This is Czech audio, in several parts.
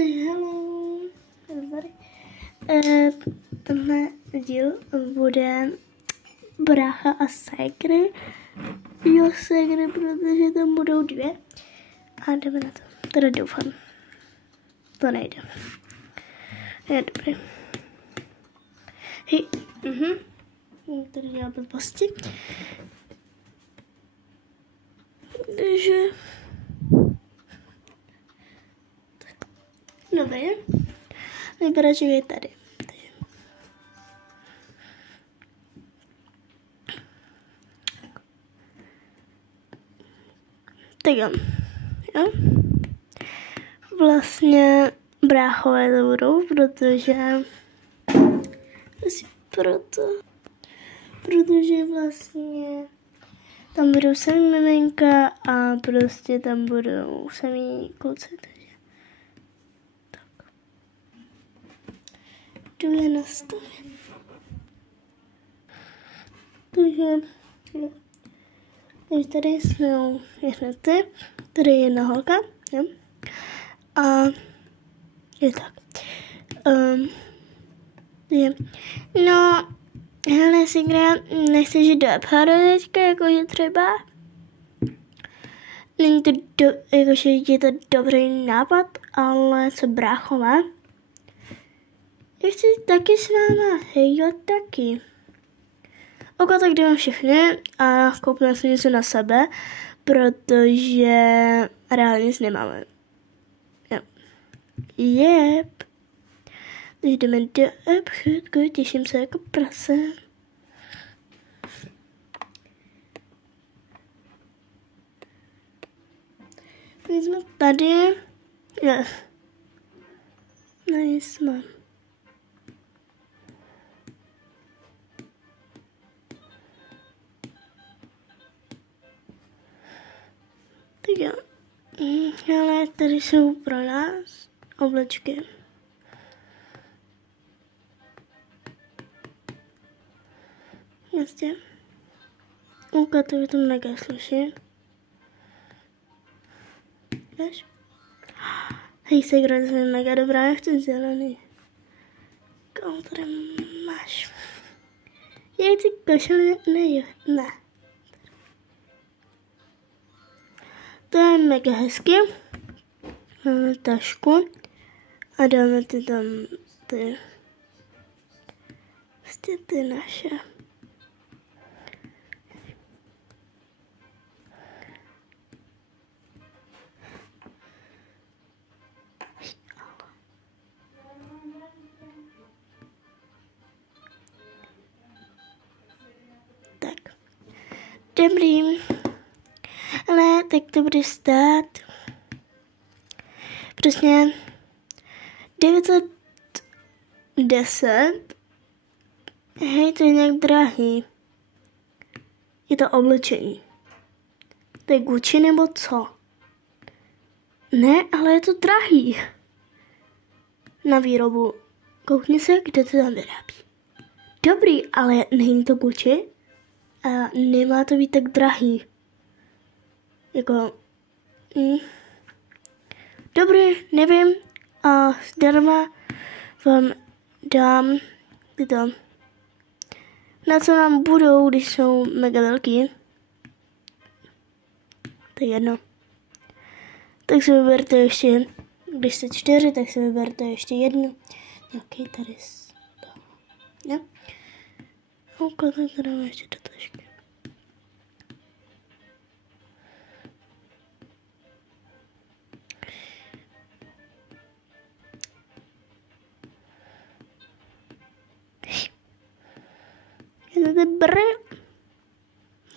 Hello, everybody. Tenhle díl bude brácha a ségry. Jo, ségry, protože tam budou dvě. A jdeme na to. Teda doufám. To nejde. Je dobrý. Hej, tady dělá blbosti. Takže... Dobrý. Vypadá, že je tady. Tak jo. Vlastně bráchové to budou, protože vlastně tam budou samý miminka a prostě tam budou samý kluci. Tak. Jdu je nastavit. Takže tady jsou všechny ty, tady je jedna holka, jo? A je tak. No, hele, Sigra, nechceš jít do Abhara teďka, jakože třeba? Není to, jakože je to dobrý nápad, ale co bráchové? Já chci taky s váma, hej, jo, taky. Ok, tak jdeme všechny a koupíme si něco na sebe, protože reálně nic nemáme. Jo. Jep. Teď jdeme do obchodku, těším se jako prase. My jsme tady. Jo. Nejsme. Tak jo. Ale tady jsou pro nás oblečky. Vlastně. To je to mega sluší. Víš? Hej, Segra, to je mega dobrá, já chci zelený. Komu tady máš? Já chci košili, ne. To je mega hezky. Máme tašku a dáme ty tam ty. Vlastně ty naše. Tak. Dobrý. Ale tak to bude stát přesně 910. Hej, to je nějak drahý. Je to oblečení. To je Gucci nebo co? Ne, ale je to drahý. Na výrobu. Koukni se, kde to tam vyrábí. Dobrý, ale není to Gucci a nemá to být tak drahý. Jako, dobrý, nevím, a zdarma vám dám tyto, na co nám budou, když jsou mega velký. To je jedno. Tak si vyberte ještě, když jste 4, tak si vyberte ještě jednu. Ok, tady to, ne? Ok, tak to dáme ještě do tašky.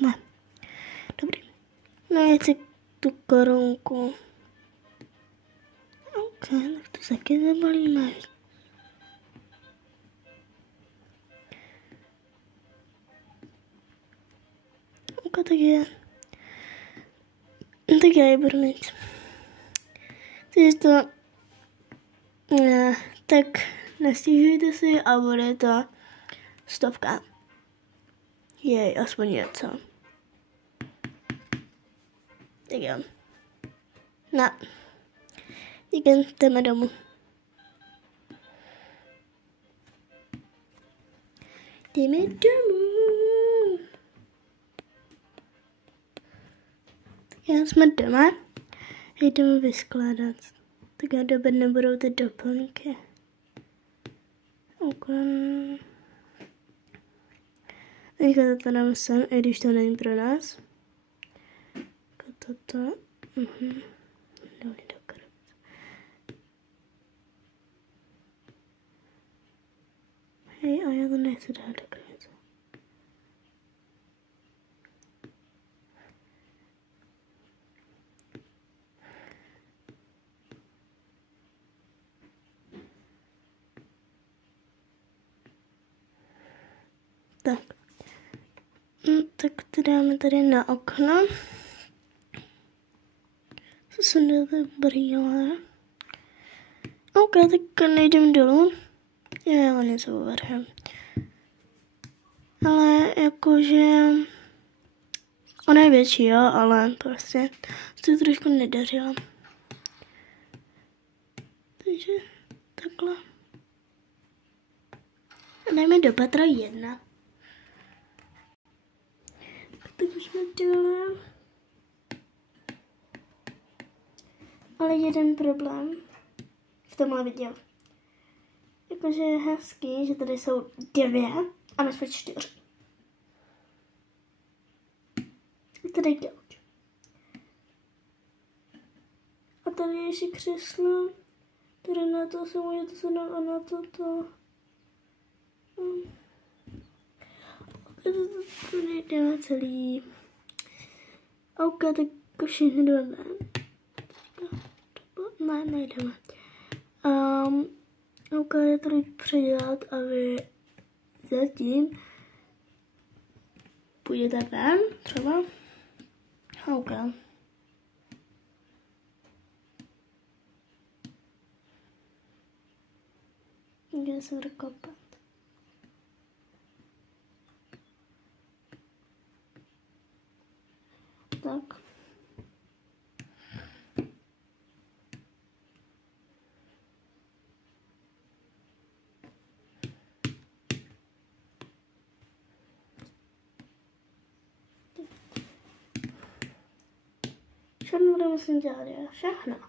Ne. Dobrý. No já chci tu korunku. Ok, tak to taky zabalíme. Ok, tak je. Tak já ji budu mít. Takže to... Ne, tak nestížujte si a bude to 100. Jej, aspoň něco. Tak jo. No. Díky, jdeme domů. Jdeme domů. Tak já jsme doma. Jdeme vyskládat. Tak já dobře nebudou ty doplňky. Teďka to dám sem, i když to není pro nás. Toto. Dali do krabice. Hej, a já to nechci dát do krabice. Tak. Tak to dáme tady na okno. Co jsem dali brýle. OK, tak nejdem dolů. Já něco uvrhem. Ale jakože... Ona je větší, jo, ale prostě se to trošku nedařilo. Takže takhle. A dajme do patra 1. Tak už jsme dole. Ale jeden problém v tomhle videu. Jakože je hezký, že tady jsou 9 a my jsme 4. Tady je gauč. A tady je ještě křeslo. Tady na to se můžete sednout a na toto. Tady jdeme celý. OK, tak všichni jdeme. Ne, nejdeme. OK, je tady předělat a vy zatím půjdete ven, třeba. OK. Jde se bude kopat. Tak. Všechno musím dělat, já všechno.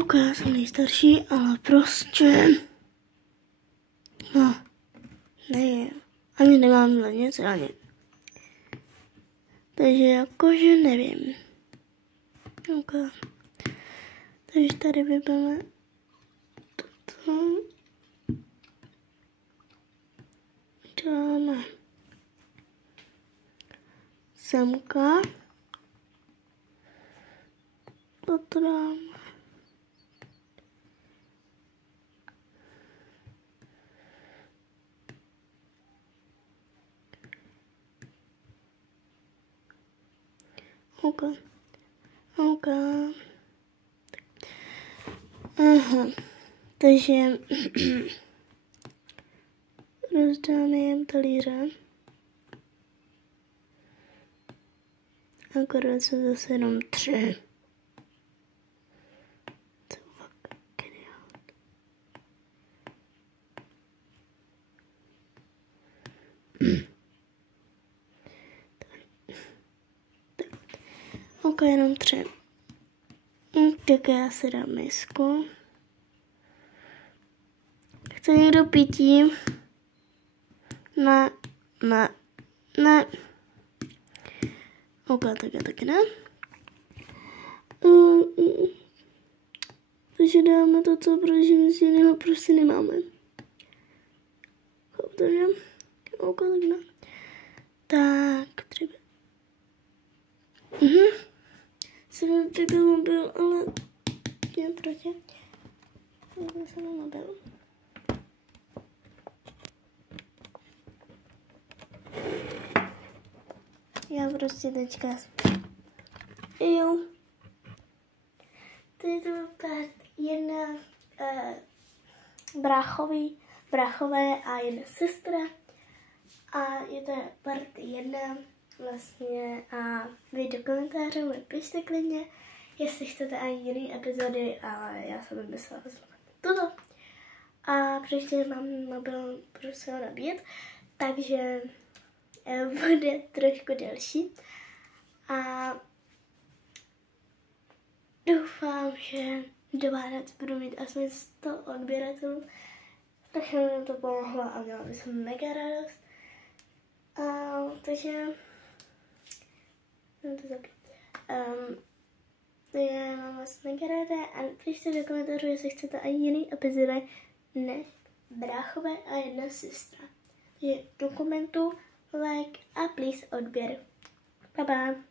OK, já jsem nejstarší, ale prostě... No, ne, ani nemám na nic, ani. Takže jakože nevím. OK. Takže tady vybeme toto. Dáme semka. Toto dáme. OK. Aha. Takže rozdáme jim talíře. Akorát jsou zase jenom 3. To je fakt geniální. OK, jenom 3. Tak já si dám misku. Chce někdo pití? Ne. OK, tak já taky ne. Takže dáme to, co protože nic jiného prostě nemáme. Takže, OK, tak ne. Tak, třeba. Jsem vybil mobil, ale já proti. Já jsem na mobil. Já prostě teďka jo. Tady to byl part 1 bráchové a jedna sestra. A je to part 1 vlastně a vy do komentářů mi pište klidně, jestli chcete ani jiný epizody, ale já jsem vymyslela toto. A protože mám mobil, budu se ho nabíjet, takže bude trošku delší. A doufám, že do Vánoc budu mít aspoň 100 odběratelů. Takže mi to pomohlo a měla bych mega radost. Takže já mám vás mega ráda a pište do komentářů, jestli chcete i jiný epizody než bráchové a jedna sestra. Takže do komentu, like a please odběr. Bye bye.